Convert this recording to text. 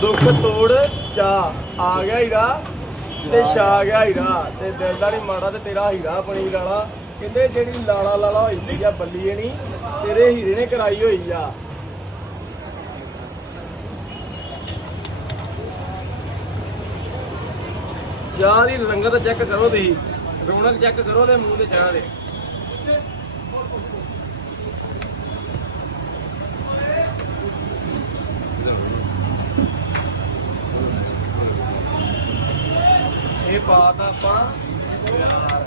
ਦੁੱਖ ਤੋੜ ਚਾ ਆ ਗਿਆ ਹੀਰਾ ਤੇ ਛਾ ਗਿਆ ਹੀਰਾ ਤੇ ਦਿਲ ਦਾ ਨਹੀਂ ਮਾੜਾ ਤੇ ਤੇਰਾ ਹੀਰਾ ਬਣੀ ਵਾਲਾ ਕਹਿੰਦੇ ਜਿਹੜੀ ਲਾਲਾ ਲਾਲਾ ਹੋਈ ਪਈ ਆ, ਬੱਲੀ ਨਹੀਂ ਤੇਰੇ ਹੀਰੇ ਨੇ ਕਰਾਈ ਹੋਈ ਆ। ਚਾਹ ਦੀ ਰੰਗਤ ਚੈੱਕ ਕਰੋ ਤੁਸੀਂ। ਰੌਣਕ ਚੈੱਕ ਕਰੋ ਤੇ ਮੂੰਹ ਤੇ ਚਾਹ ਦੇ। ਇਹ ਪਾਤਾ ਆਪਾਂ ਯਾਰ